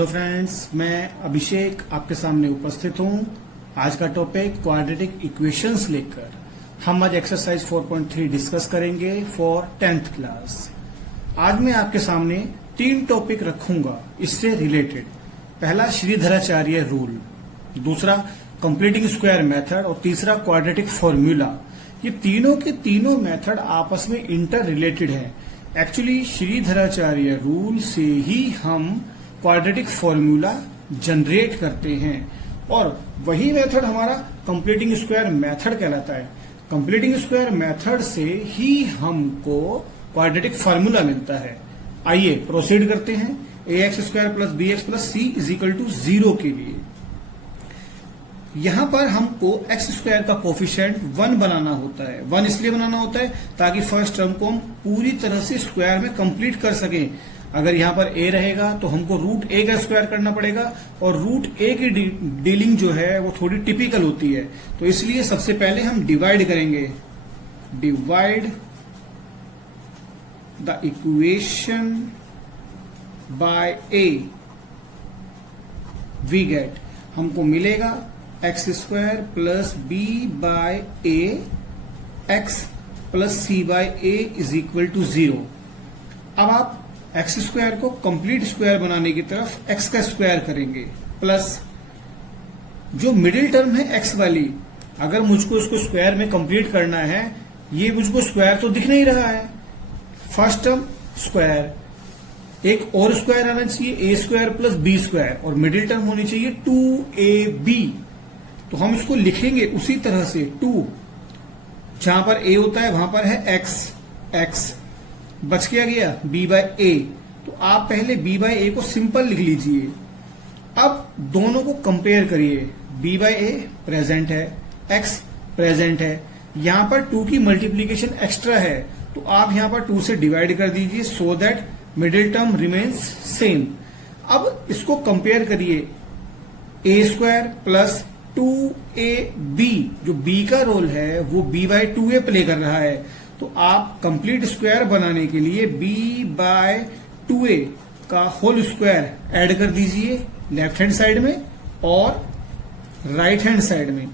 Hello friends, मैं अभिषेक आपके सामने उपस्थित हूं। आज का टॉपिक क्वाड्रेटिक इक्वेशंस लेकर हम आज एक्सरसाइज 4.3 डिस्कस करेंगे फॉर 10th क्लास। आज मैं आपके सामने 3 टॉपिक रखूंगा इससे रिलेटेड। पहला श्रीधराचार्य रूल, दूसरा कंप्लीटिंग स्क्वायर मेथड और तीसरा क्वाड्रेटिक फॉर्मूला। ये तीनों के तीनों मेथड आपस में इंटर रिलेटेड है। एक्चुअली श्रीधराचार्य रूल से ही हम क्वाड्रेटिक फॉर्मूला जनरेट करते हैं और वही मेथड हमारा कंप्लीटिंग स्क्वायर मेथड कहलाता है। कंप्लीटिंग स्क्वायर मेथड से ही हमको क्वाड्रेटिक फॉर्मूला मिलता है। आइए प्रोसीड करते हैं ax square plus b x plus c is equal to 0 के लिए। यहां पर हमको एक्स स्क्वायर का कोफिशिएंट 1 बनाना होता है। 1 इसलिए बनाना होता है ताकि फर्स्ट टर्म को हम पूरी तरह से स्क्वायर में कंप्लीट कर सकें। अगर यहां पर a रहेगा तो हमको रूट a का स्क्वायर करना पड़ेगा और रूट a की डीलिंग जो है वो थोड़ी टिपिकल होती है, तो इसलिए सबसे पहले हम डिवाइड करेंगे। Divide the equation by a, we get, हमको मिलेगा x square plus b by a x plus c by a is equal to 0। अब आप एक्स स्क्वायर को कंप्लीट स्क्वायर बनाने की तरफ एक्स का स्क्वायर करेंगे प्लस जो मिडिल टर्म है एक्स वाली, अगर मुझको इसको स्क्वायर में कंप्लीट करना है, ये मुझको स्क्वायर तो दिख नहीं रहा है। फर्स्ट टर्म स्क्वायर, एक और स्क्वायर आना चाहिए a square plus b square और मिडिल टर्म होनी चाहिए 2ab। तो हम इसको लिखेंगे उसी तरह से 2, जहां पर a होता है वहां पर है x बच गया b बाय a। तो आप पहले b बाय a को सिंपल लिख लीजिए। अब दोनों को कंपेयर करिए। b बाय a प्रेजेंट है, x प्रेजेंट है, यहां पर 2 की मल्टीप्लीकेशन एक्स्ट्रा है, तो आप यहां पर 2 से डिवाइड कर दीजिए so that middle term remains same. अब इसको कंपेयर करिए, a स्क्वायर प्लस 2ab, जो b का रोल है वो b बाय 2a प्ले कर रहा है, तो आप कंप्लीट स्क्वायर बनाने के लिए b बाय 2a का होल स्क्वायर ऐड कर दीजिए लेफ्ट हैंड साइड में और राइट हैंड साइड में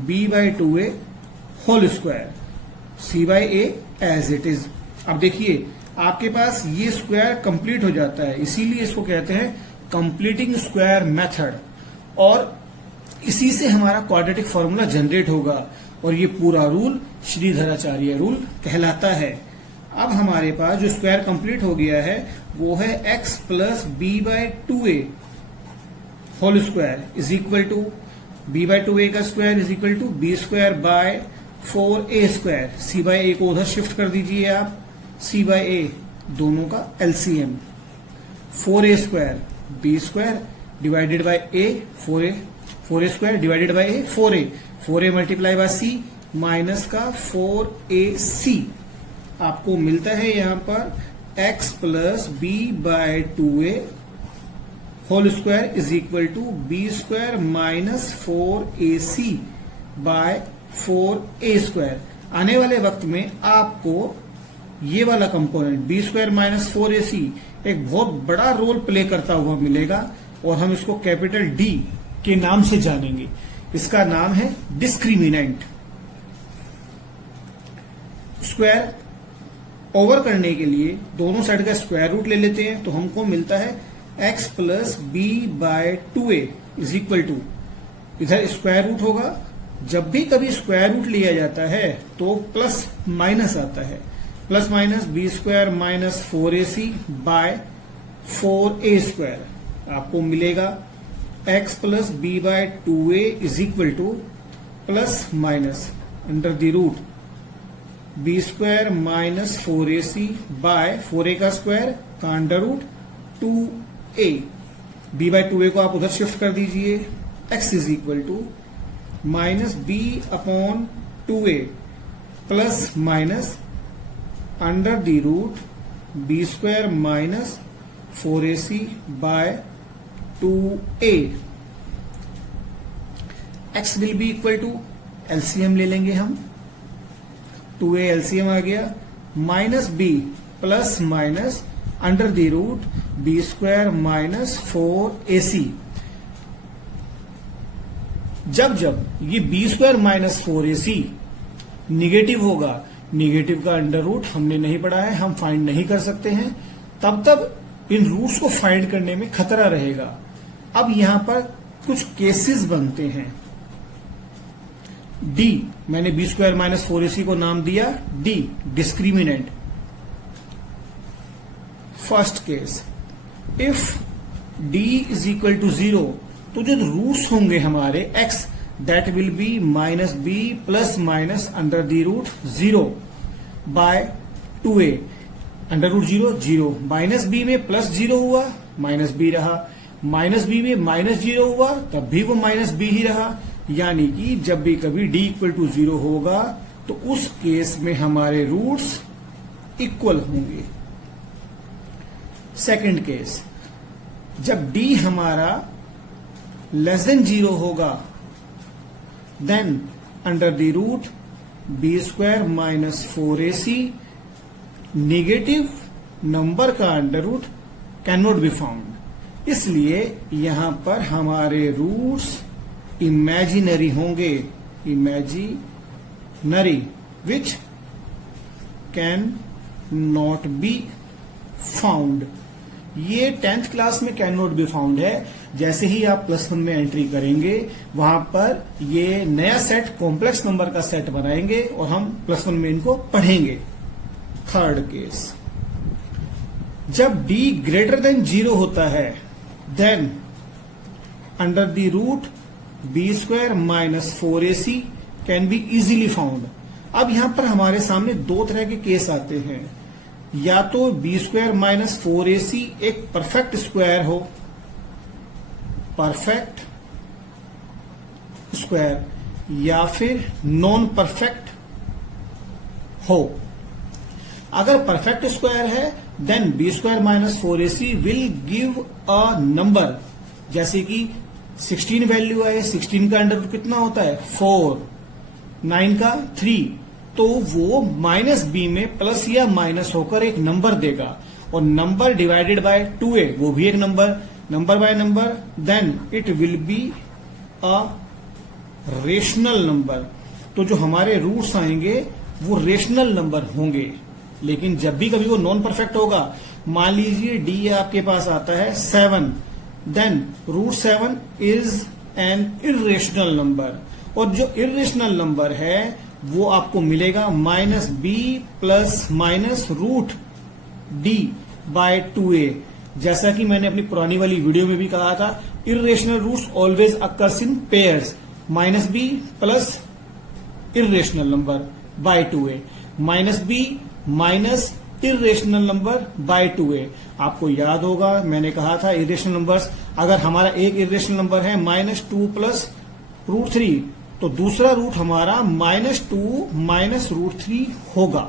b by 2a whole square c bye a as it is. अब देखिए आपके पास ये स्क्वायर कंप्लीट हो जाता है, इसीलिए इसको कहते हैं कंप्लीटिंग स्क्वायर मेथड, और इसी से हमारा क्वाड्रेटिक फॉर्मूला जनरेट होगा और ये पूरा रूल श्रीधराचार्य रूल कहलाता है। अब हमारे पास जो स्क्वायर कंप्लीट हो गया है वो है x plus b by 2a whole square is equal to b by 2a का square is equal to b square by 4a square. c bye a को उधर शिफ्ट कर दीजिए आप, c बाय a दोनों का LCM 4a square b square divided by a 4a square divided by a 4a multiply by c minus का 4ac। आपको मिलता है यहां पर x plus b by 2a whole square is equal to b square minus 4ac by 4a square. आने वाले वक्त में आपको ये वाला component b square minus 4ac एक बहुत बड़ा रोल प्ले करता हुआ मिलेगा और हम इसको कैपिटल D के नाम से जानेंगे। इसका नाम है डिस्क्रिमिनेंट। स्क्वायर ओवर करने के लिए दोनों साइड का स्क्वायर रूट ले लेते हैं, तो हमको मिलता है x plus b by 2a is equal to, इधर स्क्वायर रूट होगा, जब भी कभी स्क्वायर रूट लिया जाता है तो प्लस माइनस आता है, plus minus b square minus 4ac by 4a square. आपको मिलेगा x plus b by 2a is equal to plus minus under the root b square minus 4ac by 4a का square का under root 2a। b by 2a को आप उधर shift कर दीजिए, x is equal to minus b upon 2a plus minus under the root b square minus 4ac by 2a। x will be equal to, LCM ले लेंगे हम, 2a LCM आ गया, minus b plus minus under the root b square minus 4ac। जब जब ये b square minus 4ac negative होगा, negative का अंडर रूट हमने नहीं पढ़ा है, हम फाइंड नहीं कर सकते हैं, तब इन रूट्स को फाइंड करने में खतरा रहेगा। अब यहां पर कुछ केसेस बनते हैं। डी, मैंने बी स्क्वायर माइनस 4ac को नाम दिया D, discriminant. First case, if D is equal to 0, तो जो रूट्स होंगे हमारे x, that will be minus b plus minus under the root 0 by 2a। Under root 0 0, minus b में plus 0 हुआ, minus b रहा, माइनस बी में minus 0 हुआ, तब भी वो माइनस बी ही रहा। यानी कि जब भी कभी d इक्वल टू 0 होगा तो उस केस में हमारे रूट्स इक्वल होंगे। सेकंड केस, जब d हमारा लेस देन 0 होगा, then under the root b square minus 4ac, negative number का under root can not be found. इसलिए यहां पर हमारे रूट्स इमेजिनरी होंगे, imaginary, which can not be found. ये 10th क्लास में कैन नॉट बी फाउंड है। जैसे ही आप +1 में एंट्री करेंगे, वहां पर ये नया सेट कॉम्प्लेक्स नंबर का सेट बनाएंगे और हम +1 में इनको पढ़ेंगे। थर्ड केस, जब d ग्रेटर देन 0 होता है, then under the root b square minus 4ac can be easily found. अब यहां पर हमारे सामने दो तरह के केस आते हैं, या तो बी स्क्वायर माइनस 4ac एक परफेक्ट स्क्वायर हो, परफेक्ट स्क्वायर, या फिर नॉन परफेक्ट हो। अगर परफेक्ट स्क्वायर है, then b square minus 4ac will give a number, जैसे कि 16 वैल्यू है, 16 का अंडर रूट कितना होता है 4, 9 का 3, तो वो माइनस बी में प्लस या माइनस होकर एक नंबर देगा, और नंबर डिवाइडेड बाय 2a वो भी एक number, number by number, then it will be a rational number. तो जो हमारे रूट्स आएंगे वो रेशनल नंबर होंगे। लेकिन जब भी कभी वो नॉन परफेक्ट होगा, मान लीजिए डी आपके पास आता है 7, then root 7 is an irrational number, और जो इरेशनल नंबर है वो आपको मिलेगा minus b plus minus root D by 2a। जैसा कि मैंने अपनी पुरानी वाली वीडियो में भी कहा था, irrational roots always occurs in pairs, minus b plus irrational number by 2a, minus b minus irrational number by 2a। आपको याद होगा मैंने कहा था इरेशनल नंबर्स, अगर हमारा एक इरेशनल नंबर है -2 प्लस रूट 3, तो दूसरा रूट हमारा -2 माइनस रूट 3 होगा।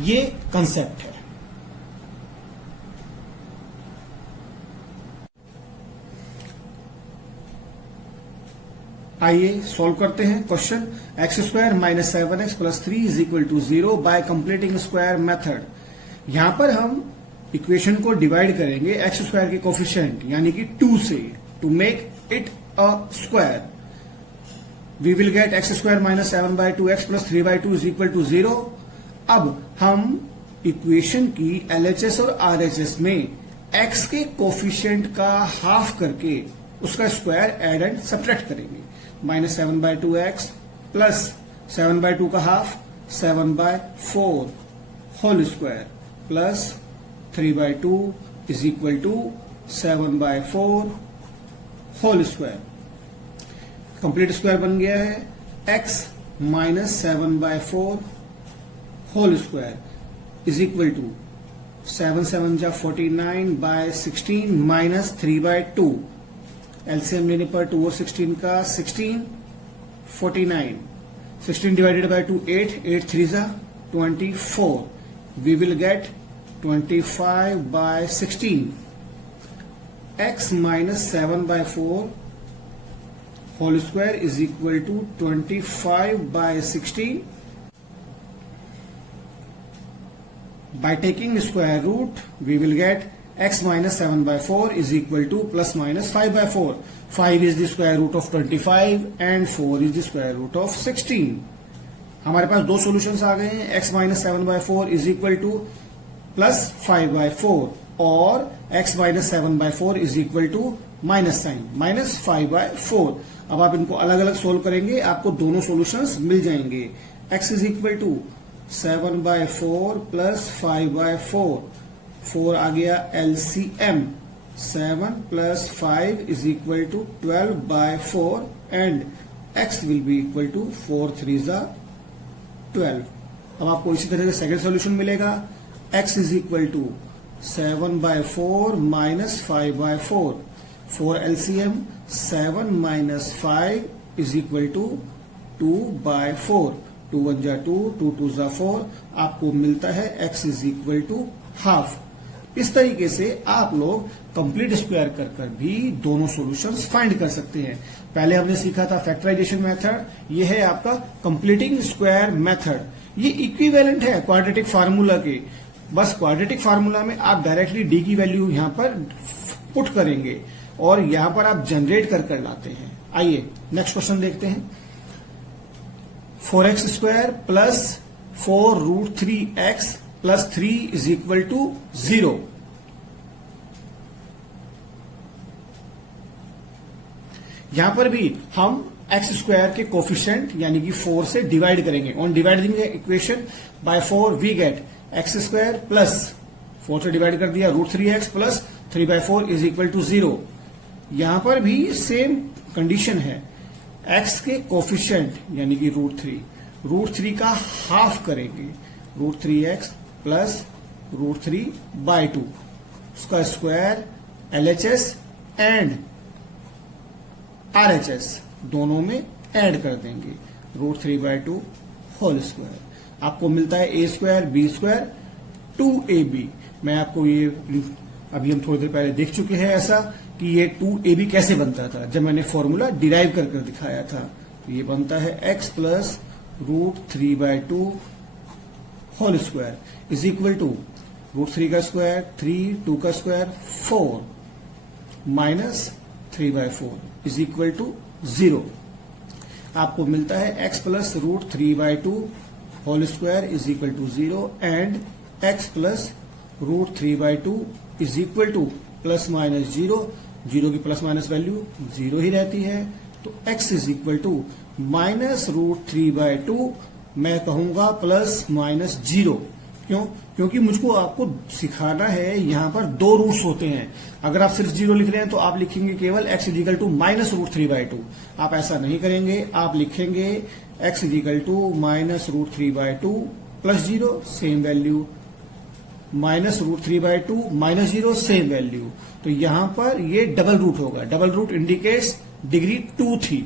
ये कंसेप्ट है। आइए सॉल्व करते हैं question. X square minus 7x plus 3 is equal to 0 by completing square method. यहां पर हम इक्वेशन को डिवाइड करेंगे एक्स स्क्वायर के कोफिशिएंट यानी कि 2 से, to make it a square. We will get x square minus 7 by 2x plus 3 by 2 is equal to 0। अब हम इक्वेशन की LHS और RHS में x के कोफिशिएंट का हाफ करके उसका स्क्वायर एड एंड सब्ट्रैक्ट करेंगे। Minus 7 by 2x plus 7 by 2 का half 7 by 4 whole square plus 3 by 2 is equal to 7 by 4 whole square. Complete square बन गया है x minus 7 by 4 whole square is equal to 7 7 जा 49 bye 16 minus 3 by 2। LCM लेने पर 2 और 16 का 16, 49, 16 divided by 2 8, 8 3 जा 24। We will get 25 by 16। x minus 7 by 4 whole square is equal to 25 by 16 By taking square root, we will get x minus 7 by 4 is equal to plus minus 5 by 4. 5 is the square root of 25 and 4 is the square root of 16. हमारे पास दो solutions आ गए हैं. x minus 7 by 4 is equal to plus 5 by 4 और x minus 7 by 4 is equal to minus sign minus 5 by 4. अब आप इनको अलग अलग सोल्व करेंगे, आपको दोनों सॉल्यूशंस मिल जाएंगे. x is equal to 7 by 4 plus 5 by 4. 4 आ गया LCM. 7 plus 5 is equal to 12 by 4 and x will be equal to 4 3s are 12. अब आपको इसी तरह से सेकंड सॉल्यूशन मिलेगा. x is equal to 7 by 4 minus 5 by 4. 4 LCM. 7 minus 5 is equal to 2 by 4. 2 1 जा 2, 2 2 जा 4. आपको मिलता है x is equal to half. इस तरीके से आप लोग कंप्लीट स्क्वायर कर कर भी दोनों सॉल्यूशंस फाइंड कर सकते हैं. पहले हमने सीखा था फैक्टराइजेशन मेथड, ये है आपका कंप्लीटिंग स्क्वायर मेथड. ये इक्विवेलेंट है क्वाड्रेटिक फार्मूला के. बस क्वाड्रेटिक फार्मूला में आप डायरेक्टली डी की वैल्यू यहां पर पुट करेंगे और यहां पर आप जनरेट कर कर लाते हैं. आइए नेक्स्ट क्वेश्चन देखते हैं. 4x square plus 4 root 3x plus 3 is equal to 0. यहां पर भी हम x स्क्वायर के कोफिशिएंट यानी कि 4 से डिवाइड करेंगे. On dividing the equation by 4 we get x square plus 4 से डिवाइड कर दिया root 3x plus 3 by 4 is equal to 0. यहां पर भी सेम कंडीशन है. x के कोफिशिएंट यानी कि रूट 3 का हाफ करेंगे. Root 3x plus root 3 by 2 उसका स्क्वायर LHS एंड RHS दोनों में ऐड कर देंगे. Root 3 by 2 whole square. आपको मिलता है a square b square 2ab. मैं आपको ये अभी हम थोड़ी देर पहले देख चुके हैं ऐसा कि ये 2ab कैसे बनता था जब मैंने फॉर्मूला डिराइव कर कर दिखाया था. तो ये बनता है x plus root 3 by 2 whole square is equal to root 3 का स्क्वायर 3 2 का square 4 minus 3 by 4 is equal to 0. आपको मिलता है x plus root 3 by 2 whole square is equal to 0 and x plus root 3 by 2 is equal to plus minus 0. 0 की plus minus value 0 ही रहती है. तो x is equal to minus root 3 by 2 मैं कहूंगा plus minus 0. क्यों? क्योंकि मुझको आपको सिखाना है यहां पर दो रूट्स होते हैं. अगर आप सिर्फ 0 लिख रहे हैं तो आप लिखेंगे केवल x is equal to minus root 3 by 2. आप ऐसा नहीं करेंगे. आप लिखेंगे x is equal to minus root 3 by 2 plus 0 same value minus root 3 by 2 minus 0 same value. तो यहां पर ये डबल रूट होगा. डबल रूट इंडिकेट्स डिग्री 2 थी.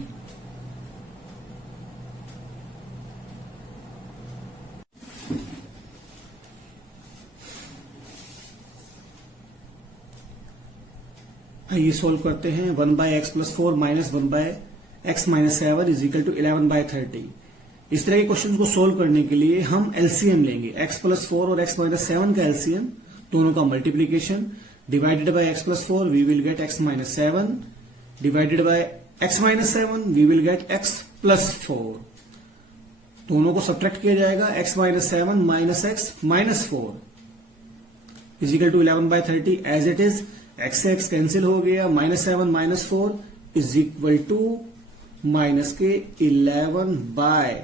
ये सोल्व करते हैं. 1 by x plus 4 minus 1 by x minus 7 is equal to 11 by 30. इस तरह के क्वेश्चन को सोल्व करने के लिए हम एलसीएम लेंगे. x प्लस 4 और x माइनस 7 का एलसीएम दोनों का multiplication divided by x plus 4 we will get x minus 7 divided by x minus 7 we will get x plus 4. दोनों को सब्ट्रैक्ट किया जाएगा. x minus 7 minus x minus 4 is equal to 11 by 30 as it is. x से x cancel हो गया. Minus 7 minus 4 is equal to minus के 11 by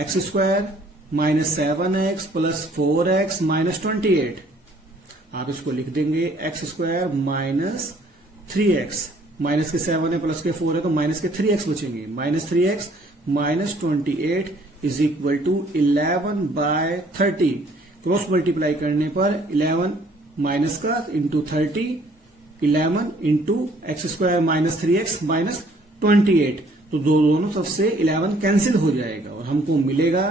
x square minus 7x plus 4x minus 28. आप इसको लिख देंगे x square minus 3x. Minus के 7 है प्लस के 4 है तो माइनस के 3x बचेंगे. Minus 3x minus 28 is equal to 11 by 30. Cross multiply करने पर 11 माइनस का into 30 11 into x square minus 3x minus 28. तो दोनों तरफ से 11 कैंसिल हो जाएगा और हमको मिलेगा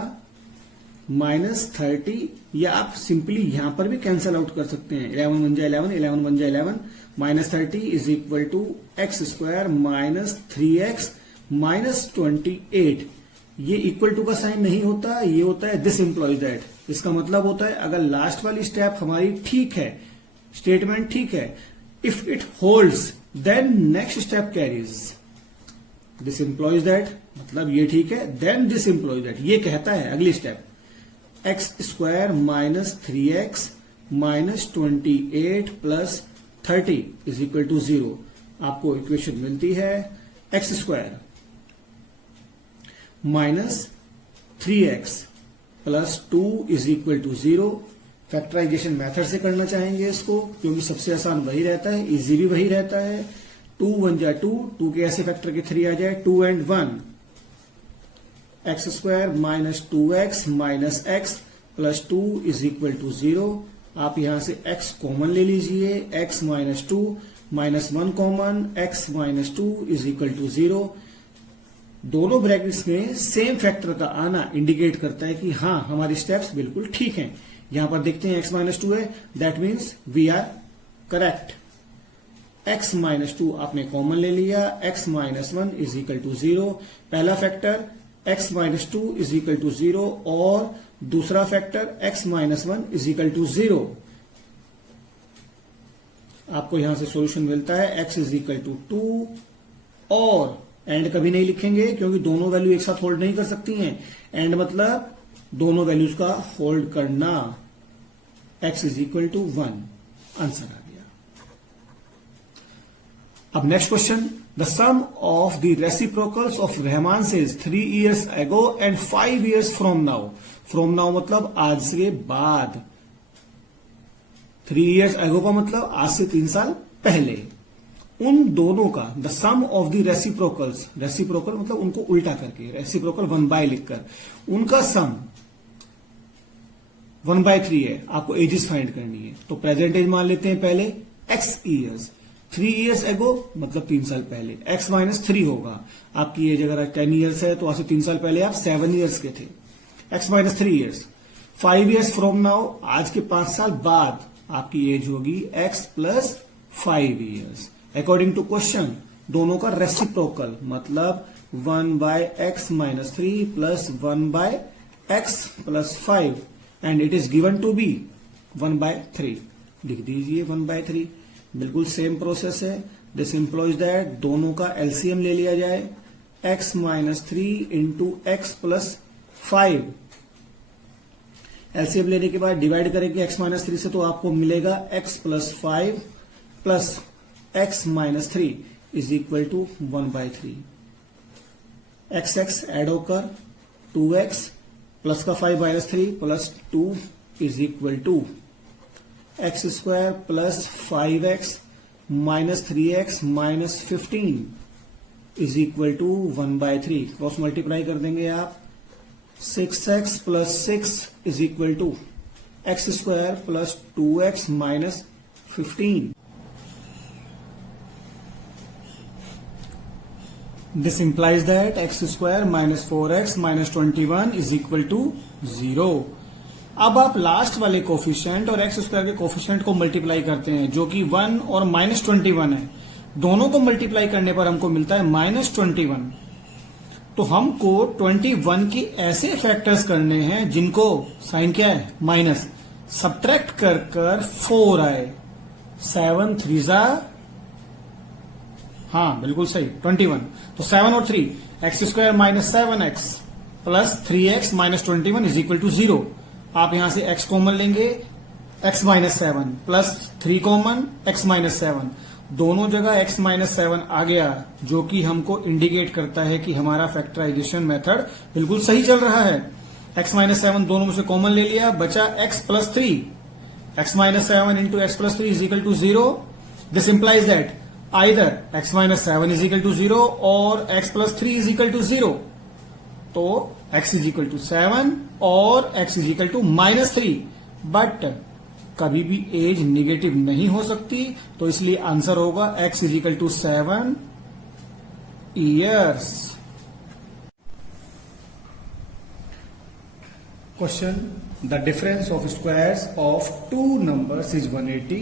माइनस 30. या आप सिंपली यहां पर भी कैंसिल आउट कर सकते हैं. 11 बन जाए 11 11 बन जाए 11 minus 30 is equal to x square minus 3x minus 28. ये इक्वल टू का साइन नहीं होता, ये होता है दिस इंप्लॉइज दैट. इसका मतलब होता है अगर लास्ट वाली स्टेप हमारी ठीक है, स्टेटमेंट ठीक है, if it holds then next step carries. This implies that, मतलब ये ठीक है, देन दिस इंप्लॉइज दैट, ये कहता है अगली step x square minus 3x minus 28 plus 30 is equal to 0। आपको इक्वेशन मिलती है x square minus 3x plus 2 is equal to 0। Factorization method से करना चाहेंगे इसको, क्योंकि सबसे आसान वही रहता है, इजी भी वही रहता है। 2 1 जा 2, 2 के ऐसे फैक्टर के 3 आ जाए, 2 and 1 x square minus 2x minus x plus 2 is equal to 0। आप यहां से x कॉमन ले लीजिए, x minus 2 minus 1 common, x minus 2 is equal to 0। दोनों ब्रैकेट्स में सेम फैक्टर का आना इंडिकेट करता है कि हाँ हमारी स्टेप्स बिल्कुल ठीक हैं। यहां पर देखते हैं x माइनस 2 है, that means we are correct. x minus 2 आपने कॉमन ले लिया, x minus 1 is equal to 0। पहला factor x minus 2 is equal to 0 और दूसरा factor x minus 1 is equal to 0। आपको यहां से सॉल्यूशन मिलता है x इज इक्वल टू 2 और एंड कभी नहीं लिखेंगे क्योंकि दोनों वैल्यू एक साथ होल्ड नहीं कर सकती हैं। एंड मतलब दोनों वैल्यूज का होल्ड करना। x is equal to 1 answer आ गया। अब next question, the sum of the reciprocals of Rahman says 3 years ago and 5 years from now. From now मतलब आज से बाद, 3 years ago का मतलब आज से 3 साल पहले। उन दोनों का the sum of the reciprocals, reciprocal मतलब उनको उल्टा करके, रेसिप्रोकल 1/, लिखकर उनका सम 1/3 है। आपको एजेस फाइंड करनी है, तो प्रेजेंट एज मान लेते हैं पहले x years। 3 years ago मतलब 3 साल पहले, x माइनस 3 होगा। आपकी एज अगर 10 years है तो आज से 3 साल पहले आप 7 years के थे, x minus 3 years। 5 years from now, आज के 5 साल बाद आपकी एज होगी x plus 5 years। According to question दोनों का रेसिप्रोकल मतलब 1/x minus 3 plus 1/x plus 5 and it is given to be 1/3। लिख दीजिए 1/3। बिल्कुल सेम प्रोसेस है। दिस इंप्लॉइज दैट दोनों का एलसीएम ले लिया जाए, x minus 3 into x plus 5। LCM लेने के बाद डिवाइड करेंगे x माइनस 3 से तो आपको मिलेगा x plus 5 plus x minus 3 is equal to 1/3। x add होकर 2x प्लस का 5 minus 3 plus 2 is equal to x square plus 5x minus 3x minus 15 is equal to 1/3। Cross multiply कर देंगे आप, 6x plus 6 is equal to x square plus 2x minus 15। This implies that x square minus 4x minus 21 is equal to 0। अब आप last वाले coefficient और x square के coefficient को multiply करते हैं जो कि 1 और माइनस 21 है। दोनों को मल्टीप्लाई करने पर हमको मिलता है माइनस 21। तो हमको 21 की ऐसे फैक्टर्स करने हैं जिनको साइन क्या है माइनस, सब्ट्रैक्ट कर कर 4 आए। 7 3 हाँ बिल्कुल सही 21। तो 7 और 3 x square minus 7x plus 3x minus 21 is equal to 0। आप यहां से x कॉमन लेंगे, x minus 7 plus 3 common x minus 7, दोनों जगह x माइनस 7 आ गया, जो कि हमको इंडिकेट करता है कि हमारा फैक्टराइजेशन मेथड बिल्कुल सही चल रहा है। x माइनस 7 दोनों में से कॉमन ले लिया, बचा x plus 3। x minus 7 into x plus 3 is equal to 0। This implies that either x minus 7 is equal to 0 और x plus 3 is equal to 0। तो x is equal to 7 और x is equal to minus 3, but कभी भी as negative नहीं हो सकती, तो इसलिए आंसर होगा x is equal to 7 years। Question, the difference of squares of 2 numbers is 180।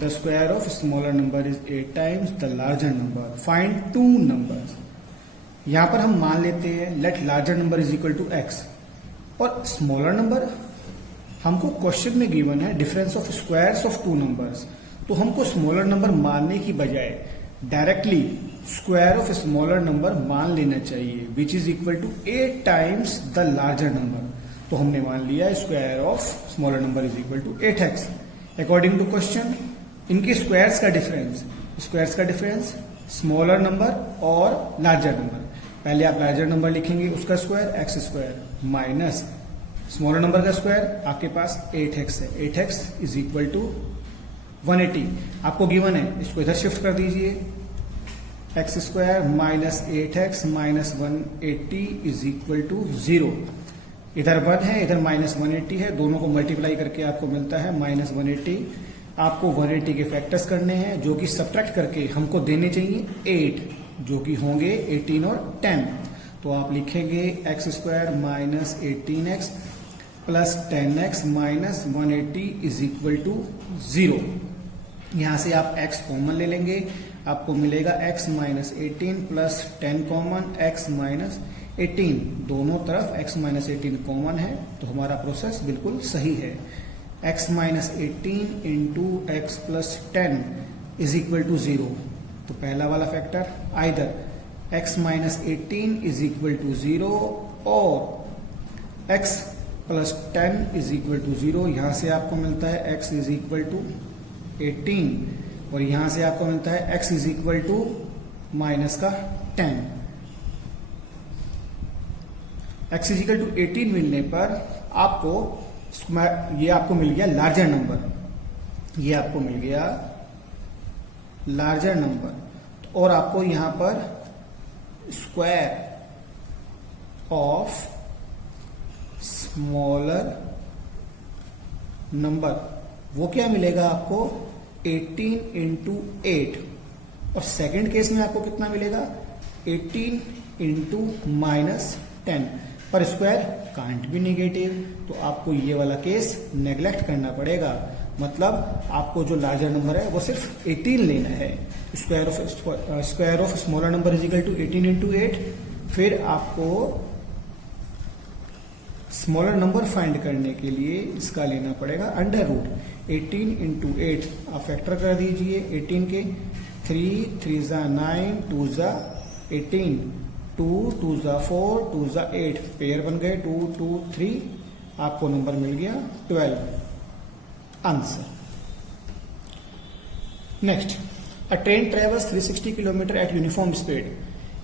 The square of smaller number is 8 times the larger number. Find 2 numbers। यहां पर हम मान लेते हैं let larger number is equal to x और smaller number हमको question में given है difference of squares of two numbers, तो हमको स्मॉलर नंबर मानने की बजाय directly square of smaller number मान लेना चाहिए, which is equal to 8 times the larger number. तो हमने मान लिया square of smaller number is equal to 8x। According to question इनके स्क्वायर्स का डिफरेंस स्मॉलर नंबर और लार्जर नंबर। पहले आप लार्जर नंबर लिखेंगे उसका square x square minus smaller number का स्क्वायर, आपके पास 8x है, 8x इज इक्वल टू 180 आपको गिवन है, इसको इधर शिफ्ट कर दीजिए, x square minus 8x minus 180 is equal to 0। इधर 1 है, इधर माइनस 180 है, दोनों को मल्टीप्लाई करके आपको मिलता है माइनस 180। आपको 180 के फैक्टर्स करने हैं जो कि सब्ट्रैक्ट करके हमको देने चाहिए 8, जो कि होंगे 18 और 10। तो आप लिखेंगे x square minus 18x plus 10x minus 180 is equal to 0। यहां से आप x कॉमन ले लेंगे, आपको मिलेगा x minus 18 plus 10 common x minus 18, दोनों तरफ x माइनस 18 कॉमन है, तो हमारा प्रोसेस बिल्कुल सही है। x minus 18 into x plus 10 is equal to 0। तो पहला वाला factor either x minus 18 is equal to 0 और x plus 10 is equal to 0। यहां से आपको मिलता है x इज इक्वल टू 18 और यहां से आपको मिलता है x is equal to minus का 10। x इज इक्वल टू 18 मिलने पर आपको ये आपको मिल गया लार्जर नंबर, ये आपको मिल गया लार्जर नंबर, और आपको यहां पर स्क्वायर ऑफ स्मॉलर नंबर वो क्या मिलेगा आपको 18 इंटू 8, और सेकेंड केस में आपको कितना मिलेगा 18 इंटू माइनस 10, पर स्क्वायर कांट बी नेगेटिव, तो आपको ये वाला केस नेग्लेक्ट करना पड़ेगा। मतलब आपको जो लार्जर नंबर है वो सिर्फ 18 लेना है। Square of smaller number is equal to 18 into 8। फिर आपको स्मॉलर नंबर फाइंड करने के लिए इसका लेना पड़ेगा अंडर रूट 18 इंटू 8। आप फैक्टर कर दीजिए 18 के, 3 3 जा 9, 2 जा 18, 2 2 जा 4, 2 जा 8, पेयर बन गए 2 2 3, आपको नंबर मिल गया 12। आंसर नेक्स्ट, अ train travels 360 kilometre eight uniform speed.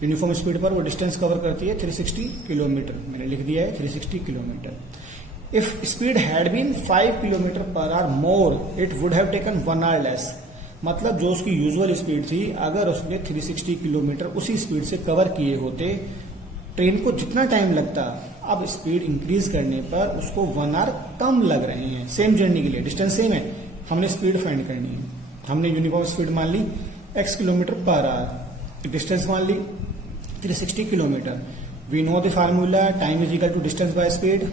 Uniform speed पर वो डिस्टेंस कवर करती है 360 किलोमीटर, मैंने लिख दिया है 360 kilometre. If speed had been 5 kilometre per hour more it would have taken 1 hour less. मतलब जो उसकी यूजुअल स्पीड थी, अगर उसने 360 किलोमीटर उसी स्पीड से कवर किए होते, ट्रेन को जितना टाइम लगता, अब स्पीड इंक्रीज करने पर उसको 1 आवर कम लग रहे हैं। सेम जर्नी के लिए डिस्टेंस सेम है, हमने स्पीड फाइंड करनी है। हमने यूनिफॉर्म स्पीड मान ली x kilometre per hour, distance मान ली 360 kilometre. We know the formula time is equal to distance by speed.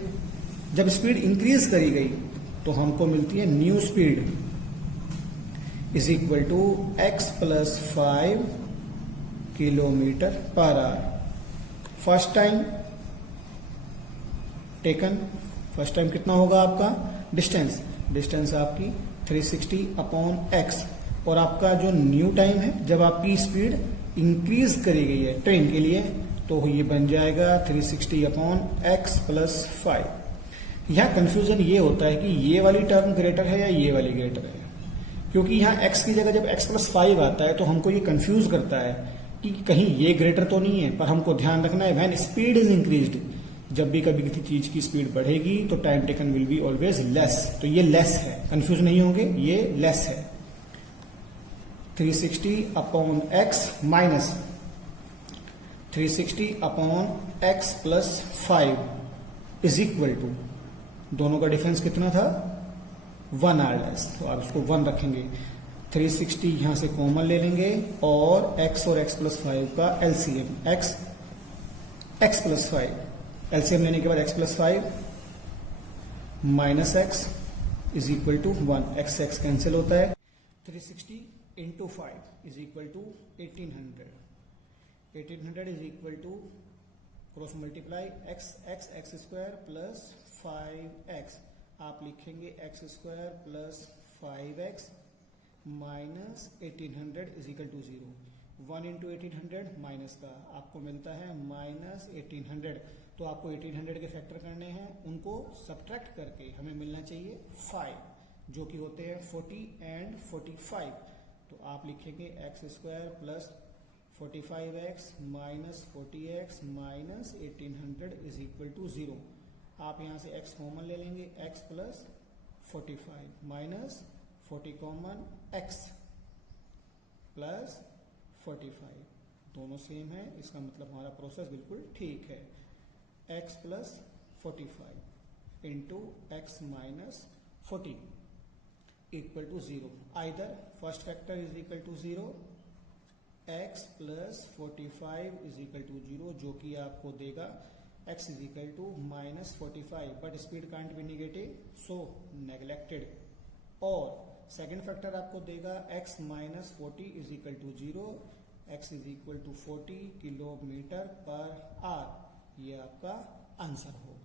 जब स्पीड इंक्रीज करी गई तो हमको मिलती है new speed is equal to x plus 5 kilometre per hour. First time taken, first time कितना होगा आपका डिस्टेंस, डिस्टेंस आपकी 360 अपॉन x, और आपका जो न्यू टाइम है जब आपकी स्पीड इंक्रीज करी गई है ट्रेन के लिए, तो ये बन जाएगा 360 अपॉन x प्लस 5। यहां कंफ्यूजन ये होता है कि ये वाली टर्म ग्रेटर है या ये वाली ग्रेटर है, क्योंकि यहां x की जगह जब x प्लस 5 आता है तो हमको ये कंफ्यूज करता है कि कहीं ये ग्रेटर तो नहीं है। पर हमको ध्यान रखना है व्हेन स्पीड इज इंक्रीज्ड, जब भी कभी किसी चीज की स्पीड बढ़ेगी तो time taken will be always less, तो ये लेस है, कंफ्यूज नहीं होंगे, ये लेस है। 360 upon x minus 360 upon x plus 5 is equal to, दोनों का डिफरेंस कितना था 1 आवर लेस, तो आप इसको 1 रखेंगे। 360 यहां से कॉमन ले लेंगे और x और x प्लस 5 का एलसीएम x प्लस 5, एलसीएम लेने के बाद x plus 5 minus x is equal to 1, x cancel होता है। 360 into 5 is equal to 1800, 1800 is equal to cross multiply x square plus 5x, आप लिखेंगे x square plus 5x minus 1800 is equal to 0। 1 into 1800 minus का आपको मिलता है minus 1800। तो आपको 1800 के फैक्टर करने हैं, उनको सब्ट्रैक्ट करके हमें मिलना चाहिए 5, जो कि होते हैं 40 एंड 45। तो आप लिखेंगे x square plus 45x minus 40x minus 1800 is equal to 0। आप यहां से x कॉमन ले लेंगे, x plus 45 minus 40 common x plus 45, दोनों सेम है, इसका मतलब हमारा प्रोसेस बिल्कुल ठीक है। x plus 45 into x minus 40 equal to 0। Either first factor is equal to 0, x plus 45 is equal to 0, जो कि आपको देगा x is equal to minus 45, but speed can't be negative so neglected. और second factor आपको देगा x minus 40 is equal to 0, x is equal to 40 kilometre per hour. ये आपका answer होगा।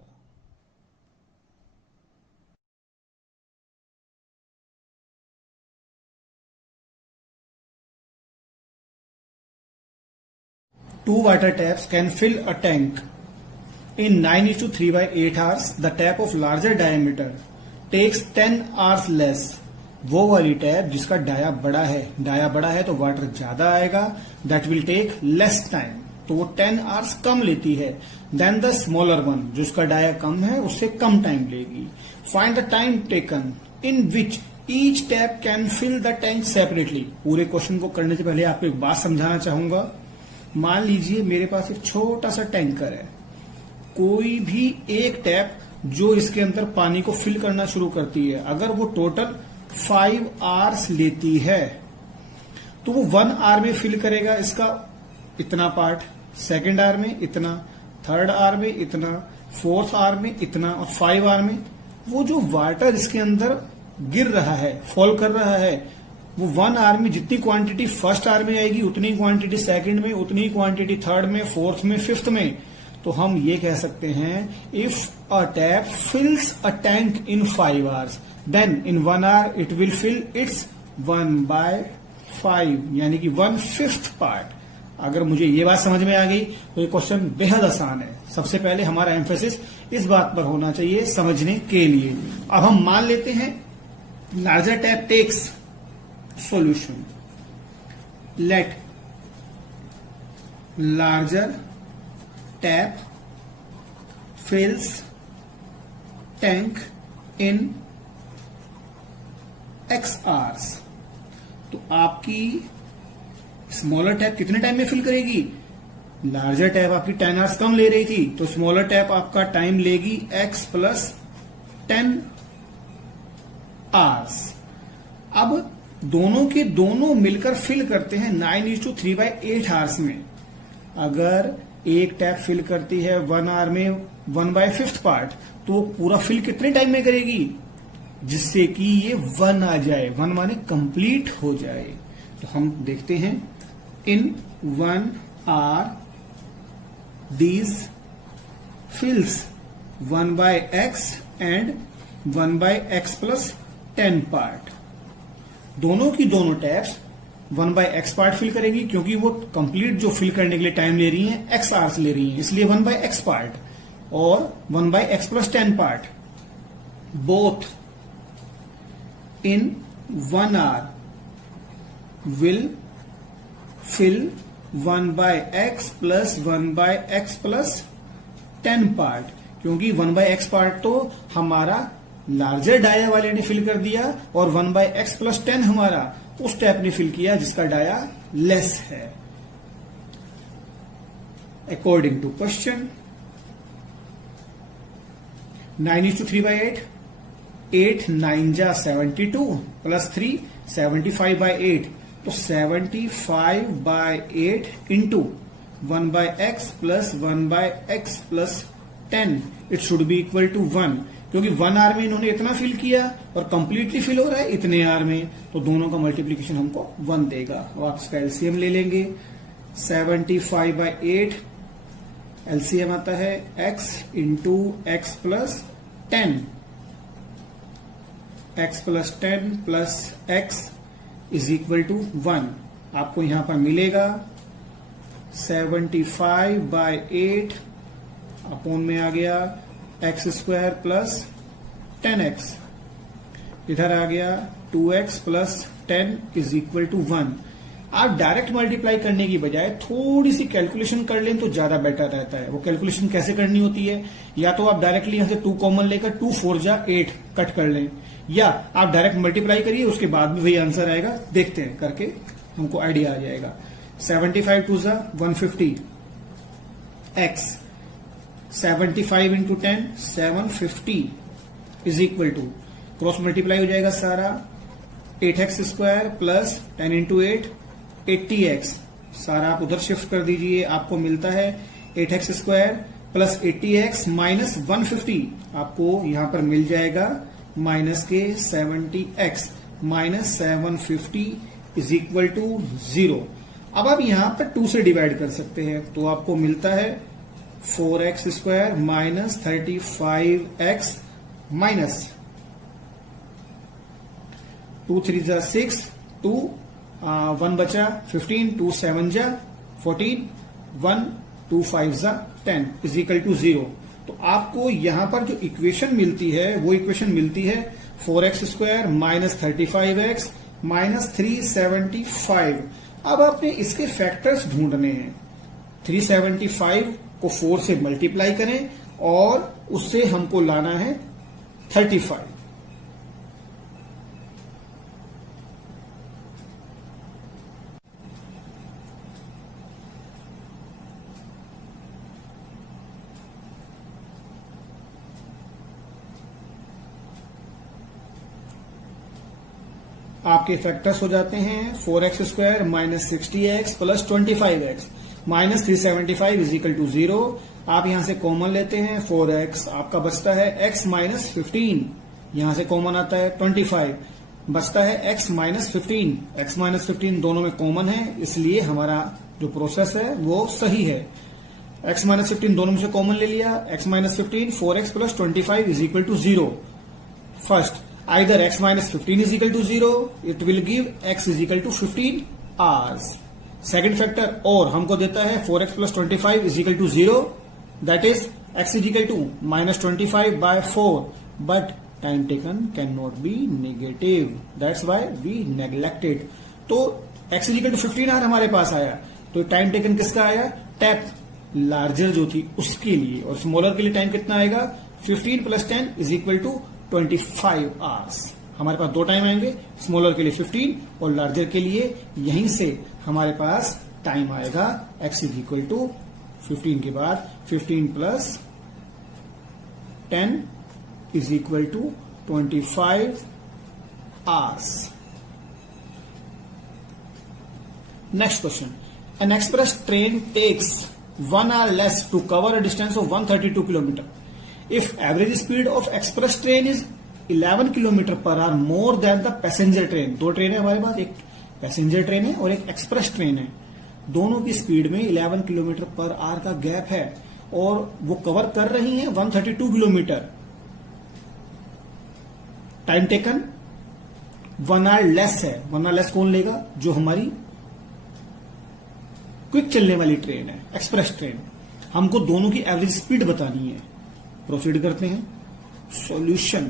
Two water taps can fill a tank in 9:3/8 hours. The tap of larger diameter takes 10 hours less. वो वाली tap जिसका dia बड़ा है तो water ज्यादा आएगा, that will take less time, तो वो 10 आवर्स कम लेती है देन द स्मॉलर वन, जिसका डाया कम है उससे कम टाइम लेगी। Find the time taken in which each tap can fill the tank separately. पूरे क्वेश्चन को करने से पहले आपको एक बात समझाना चाहूंगा। मान लीजिए मेरे पास एक छोटा सा टैंकर है, कोई भी एक टैप जो इसके अंदर पानी को फिल करना शुरू करती है, अगर वो टोटल 5 आवर्स लेती है तो वो 1 आवर में फिल करेगा इसका इतना पार्ट, सेकेंड आवर में इतना, थर्ड आवर में इतना, फोर्थ आवर में इतना, और 5 आवर में वो जो वाटर इसके अंदर गिर रहा है, फॉल कर रहा है, वो 1 आवर में जितनी क्वांटिटी फर्स्ट आवर में आएगी उतनी क्वांटिटी सेकंड में, उतनी क्वांटिटी थर्ड में, फोर्थ में, फिफ्थ में। तो हम ये कह सकते हैं if a tap fills a tank in 5 hours then in 1 hour it will fill its 1/5, यानी कि 1/5 पार्ट। अगर मुझे ये बात समझ में आ गई तो ये क्वेश्चन बेहद आसान है। सबसे पहले हमारा एम्फेसिस इस बात पर होना चाहिए समझने के लिए। अब हम मान लेते हैं larger tap takes solution. Let larger tap fills tank in x hours. तो आपकी स्मॉलर टैप कितने टाइम में फिल करेगी? लार्जर टैप आपकी 10 आवर्स कम ले रही थी, तो स्मॉलर टैप आपका टाइम लेगी x प्लस 10 आवर्स। अब दोनों के दोनों मिलकर फिल करते हैं 9:3/8 आवर्स में। अगर एक टैप फिल करती है 1 आवर में 1/5 पार्ट, तो पूरा फिल कितने टाइम में करेगी? जिससे कि ये 1 आ जाए, 1 माने कंप्लीट हो जाए। तो हम देखते हैं in 1 hour these fills 1/x and 1/x plus 10 part. दोनों की दोनों टैप्स 1/x पार्ट फिल करेंगी, क्योंकि वो कंप्लीट जो फिल करने के लिए टाइम ले रही हैं x आवर्स ले रही हैं, इसलिए 1/x पार्ट, और 1/x plus 10 part both in 1 hour will fill 1/x plus 1/x plus 10 part, क्योंकि 1/x पार्ट तो हमारा लार्जर डाया वाले ने फिल कर दिया और 1/x प्लस 10 हमारा उस टैप ने फिल किया जिसका डाया लेस है। अकॉर्डिंग टू क्वेश्चन 9:3/8, 8 9 जा 72 प्लस 3 75/8, तो 75/8 into 1/x plus 1/x plus 10 it should be equal to 1, क्योंकि 1 आवर में इन्होंने इतना फिल किया और कंप्लीटली फिल हो रहा है इतने आवर में, तो दोनों का मल्टीप्लीकेशन हमको 1 देगा। अब आप इसका एलसीएम ले लेंगे। 75/8 एलसीएम आता है x into x plus 10 x plus 10 plus x is equal to 1। आपको यहां पर मिलेगा 75/8 अपोन में आ गया एक्स स्क्वायर प्लस 10x, इधर आ गया 2x plus 10 is equal to 1। आप डायरेक्ट मल्टीप्लाई करने की बजाय थोड़ी सी कैलकुलेशन कर लें तो ज्यादा बेटर रहता है। वो कैलकुलेशन कैसे करनी होती है, या तो आप डायरेक्टली यहां से 2 कॉमन लेकर 2 4 जा 8 कट कर लें, या आप डायरेक्ट मल्टीप्लाई करिए, उसके बाद भी वही आंसर आएगा। देखते हैं करके, हमको आइडिया आ जाएगा। 75 2 जा 150 x, 75 into 10 750 is equal to, cross multiply हो जाएगा सारा, 8x square plus 10 into 8 80x, सारा आप उधर शिफ्ट कर दीजिए, आपको मिलता है 8x square plus 80x minus 150, आपको यहां पर मिल जाएगा माइनस के 70x minus 750 is equal to 0। अब आप यहां पर 2 से डिवाइड कर सकते हैं, तो आपको मिलता है 4x square minus 35x minus 2 3 जा 6, 2 1 बचा 15, 2 7 जा 14, 1 2 5 जा 10 इज इक्वल टू 0। तो आपको यहां पर जो इक्वेशन मिलती है वो इक्वेशन मिलती है 4x square minus 35x minus 375। अब आपने इसके फैक्टर्स ढूंढने हैं। 375 को 4 से मल्टीप्लाई करें और उससे हमको लाना है 35। आपके फैक्टर्स हो जाते हैं 4x square minus 60x plus 25x minus 375 is equal to 0। आप यहां से कॉमन लेते हैं 4x, आपका बचता है x माइनस 15, यहां से कॉमन आता है 25, बचता है x माइनस 15, x माइनस 15 दोनों में कॉमन है, इसलिए हमारा जो प्रोसेस है वो सही है। x माइनस 15 दोनों में से कॉमन ले लिया, x minus 15 4x plus 25 is equal to 0। First, either x minus 15 is equal to 0, it will give x is equal to 15 hours. Second factor, और हमको देता है 4x plus 25 is equal to 0, that is x is equal to minus 25 by 4, but time taken cannot be negative, that's why we neglected. तो x is equal to 15 hour हमारे पास आया, तो time taken किसका आया, टैप लार्जर जो थी उसके लिए, और स्मॉलर के लिए टाइम कितना आएगा 15 plus 10 is equal to 25 hours. हमारे पास 2 टाइम आएंगे, स्मॉलर के लिए 15 और लार्जर के लिए, यहीं से हमारे पास टाइम आएगा x इज इक्वल टू 15 के बाद 15 plus 10 is equal to 25 hours. Next question, an express train takes 1 hour less to cover a distance of 132 kilometer. If average speed of express train is 11 kilometre per hour more than the passenger train, 2 train है हमारे पास, एक passenger train है और एक express train है, दोनों की speed में 11 किलोमीटर पर आवर का गैप है और वो कवर कर रही हैं 132 kilometre. Time taken 1 hour less है। 1 hour लेस कौन लेगा, जो हमारी क्विक चलने वाली ट्रेन है, एक्सप्रेस ट्रेन। हमको दोनों की एवरेज स्पीड बतानी है। प्रोसीड करते हैं। Solution,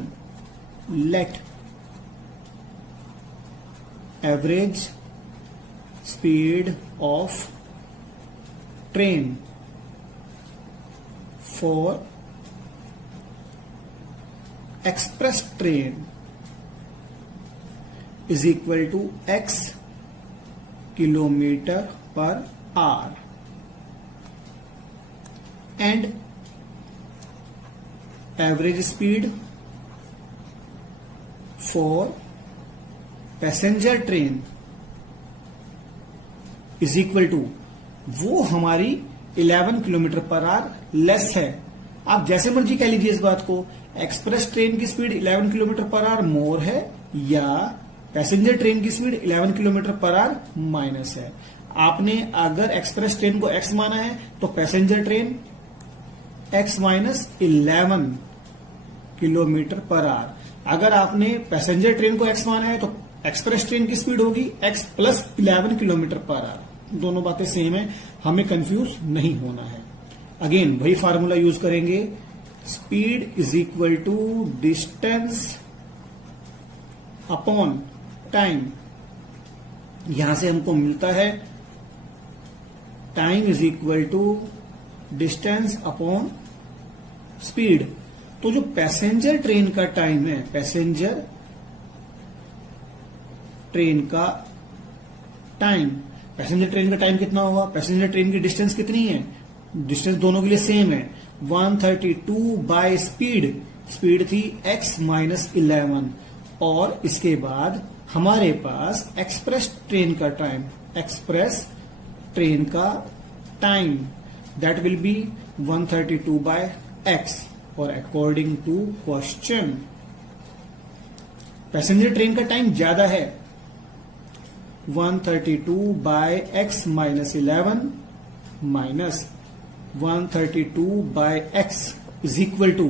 let average speed of train for express train is equal to x kilometre per hour and average speed for passenger train is equal to, वो हमारी 11 किलोमीटर पर आवर लेस है। आप जैसे मर्जी कह लीजिए इस बात को, एक्सप्रेस ट्रेन की स्पीड 11 किलोमीटर पर आवर मोर है या पैसेंजर ट्रेन की speed 11 kilometre per our minus है। आपने अगर एक्सप्रेस ट्रेन को x माना है तो passenger train x minus 11 kilometre per our. अगर आपने पैसेंजर ट्रेन को x माना है तो एक्सप्रेस ट्रेन की स्पीड होगी x plus 11 kilometre per our. दोनों बातें सेम है, हमें कंफ्यूज नहीं होना है। अगेन वही फार्मूला यूज करेंगे, speed is equal to distance upon time. यहां से हमको मिलता है time is equal to distance upon speed. तो जो पैसेंजर ट्रेन का टाइम है, पैसेंजर ट्रेन का टाइम, पैसेंजर ट्रेन का टाइम कितना होगा, पैसेंजर ट्रेन की डिस्टेंस कितनी है, डिस्टेंस दोनों के लिए सेम है, 132 बाय स्पीड, स्पीड थी x माइनस 11, और इसके बाद हमारे पास एक्सप्रेस ट्रेन का टाइम, एक्सप्रेस ट्रेन का time that will be 132 by x, और according to question passenger train का टाइम ज्यादा है, 132 by x minus 11 minus 132 by x is equal to,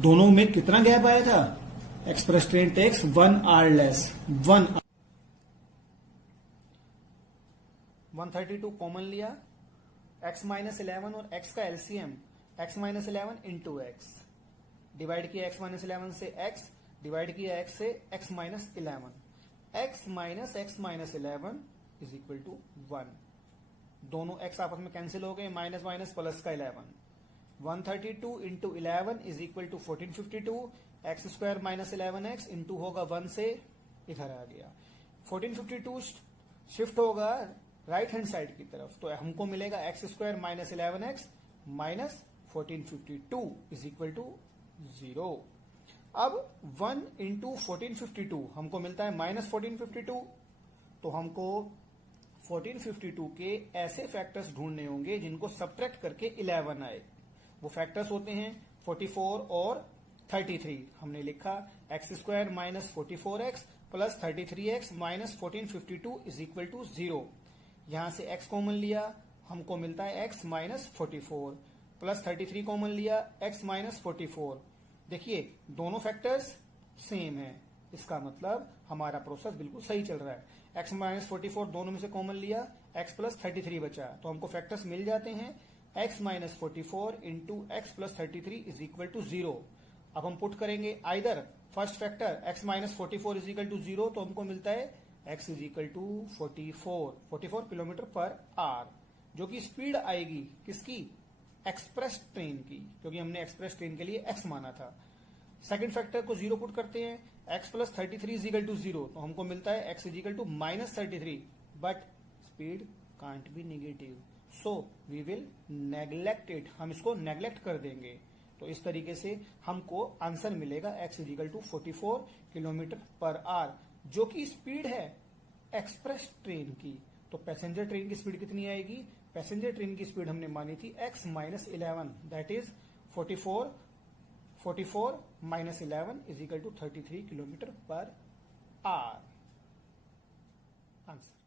दोनों में कितना गैप आया था, express train takes 1 hour less, 132 common लिया, x माइनस 11 और x का LCM x minus 11 into x, divide किया x माइनस 11 से x, डिवाइड किया x से x minus 11, x minus 11 is equal to 1। दोनों x आपस में कैंसिल हो गए, माइनस माइनस प्लस का 11, 132 into 11 is equal to 1452, x square minus 11x into होगा 1 से इधर आ गया, 1452 शिफ्ट होगा राइट हैंड साइड की तरफ, तो हमको मिलेगा x square minus 11x minus 1452 is equal to 0। अब 1 इंटू 1452 हमको मिलता है माइनस 1452, तो हमको 1452 के ऐसे फैक्टर्स ढूंढने होंगे जिनको सब्ट्रैक्ट करके 11 आए। वो फैक्टर्स होते हैं 44 और 33। हमने लिखा x square minus 44x plus 33x minus 1452 is equal to 0। यहां से x कॉमन लिया, हमको मिलता है x माइनस 44 प्लस 33 कॉमन लिया, x माइनस 44। देखिए दोनों फैक्टर्स सेम है, इसका मतलब हमारा प्रोसेस बिल्कुल सही चल रहा है। x माइनस 44 दोनों में से कॉमन लिया, x प्लस 33 बचा, तो हमको फैक्टर्स मिल जाते हैं x minus 44 into x plus 33 is equal to 0। अब हम पुट करेंगे either first factor x minus 44 is equal to 0, तो हमको मिलता है x is equal to 44 kilometre per hour, जो कि स्पीड आएगी किसकी, एक्सप्रेस ट्रेन की, क्योंकि हमने एक्सप्रेस ट्रेन के लिए x माना था। सेकंड फैक्टर को 0 पुट करते हैं, x plus 33 is equal to 0, तो हमको मिलता है x is equal to minus 33, but speed can't be negative, so we will neglect it, हम इसको नेग्लेक्ट कर देंगे। तो इस तरीके से हमको आंसर मिलेगा x is equal to 44 kilometre per hour, जो कि स्पीड है एक्सप्रेस ट्रेन की। तो पैसेंजर ट्रेन की स्पीड कितनी आएगी, पैसेंजर ट्रेन की स्पीड हमने मानी थी x minus 11, that is 44 minus 11 is equal to 33 kilometre per hour. Answer